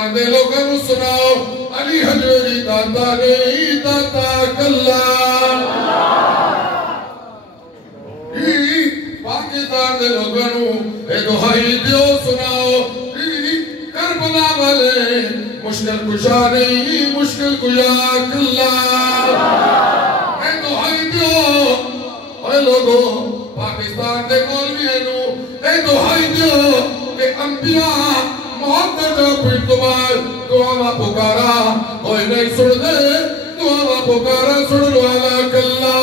پاکستان دے لوگوں کو سناؤ علی حجویری داتا نہیں داتا کلا پاکستان دے لوگوں کو اے دہائی دیو سناؤ کربلا والے مشکل کشا نہیں مشکل کشا کلا اے دہائی دیو اے لوگوں پاکستان دے مولویوں اے دہائی دیو کہ انبیاء موت جو پھر تمہار دعا پکارا کوئی نہیں سن دے دعا پکارا سن والا کلا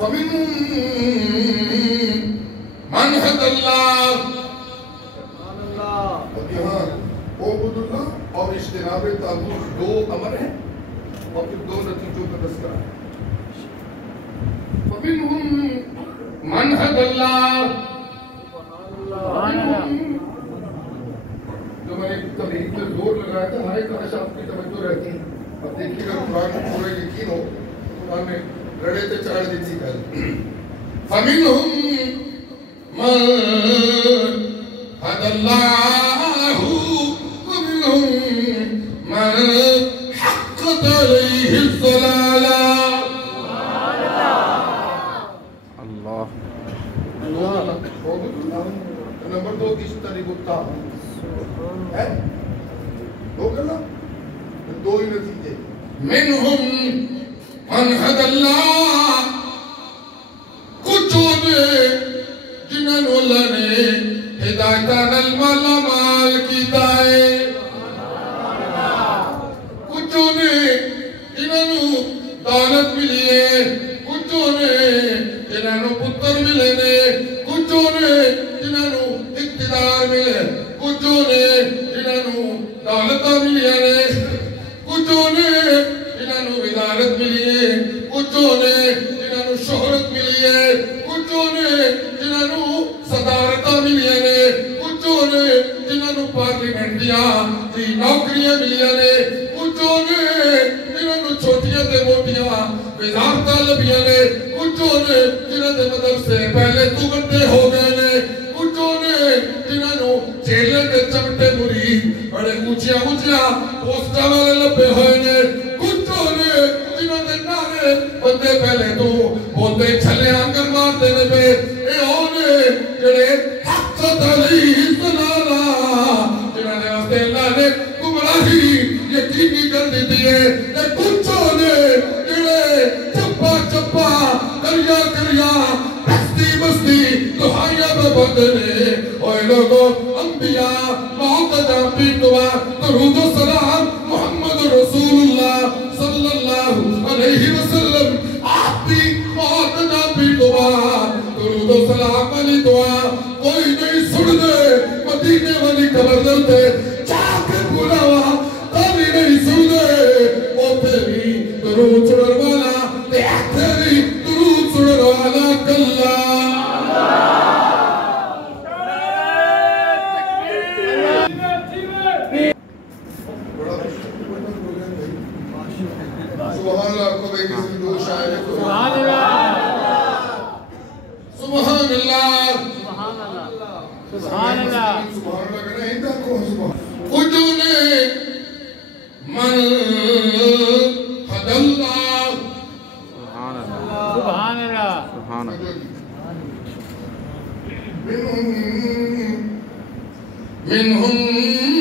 فَمِنْهُمْ مَنْ هَدَى اللَّهِ اب یہاں عبد اللہ اور اجتناب طاغوت دو امر ہیں اور پھر دو نتیجوں کا تذکرہ ہے فَمِنْهُمْ مَنْ هَدَى اللَّهِ جو میں نے تمہید میں زور لگایا تھا ہر ایک کاش آپ کی توجہ رہتی اب دیکھیے گا قرآن میں پورا یقین ہو قرآن میں رڑے تے چاڑ دیتی کل فَمِنْهُمْ مَنْ هَدَى اللَّهُ وَمِنْهُمْ مَنْ حَقَّتْ عَلَيْهِ الضَّلَالَةُ نمبر دو کس طریق اٹھا ہے دو کرنا دو ہی نتیجے منہم من حد اللہ کچھوں نے جنہوں اللہ نے ہدایتان المالا مال کی دائے کچھوں نے جنہوں دولت ملی ہے کچھوں نے جنہوں پتر ملے نے کچھوں نے جنہوں اقتدار ملے کچھوں نے جنہوں دولتہ ملی ہے کچھوں نے جنہوں ودارت ملی ہے کچھوں نے جنہوں شہرت ملی ہے کچھوں نے جنہوں صدارتہ ملی ہے کچھوں نے جنہوں پارلیمنٹیاں کی نوکریاں ملی ہے کچھوں نے جنہوں چھوٹیاں تے موٹیاں وزارتہ لبیاں نے کچھوں نے جنہوں مدرسے پہلے تو گھنٹے ہو گئے نے کچھوں نے جنہوں جیلے کے چمٹے مرید بڑے اونچیاں پوسٹا والے لبے ہوئے نے کچھوں نے جنہوں نارے بندے پہلے تو بولتے چھلے آنگر مار دینے پہ اے ہونے جڑے حقت علیہ السلالہ جنہوں واسطے اللہ نے گمراہی یقینی کر دیتی ہے اے کچھوں نے جڑے چپا چپا کریا بستی دہائیاں میں بندنے اوہ لوگوں انبیاء معتدہ پیٹوا درود و سلام محمد رسول اللہ صلی اللہ علیہ وسلم آپ بھی معتدہ پیٹوا درود و سلام علی دعا کوئی نہیں سن دے مدینے والی قبر دلتے چاکے بھولاوا تبھی نہیں سن دے وہ تیری درود سنر والا تیری درود سنر والا کلا سبحان اللہ کو بے کسی دو شاعر کو سبحان اللہ سبحان اللہ کہنا ہی تھا کو کچھوں نے من حد اللہ سبحان اللہ سبحان اللہ منہم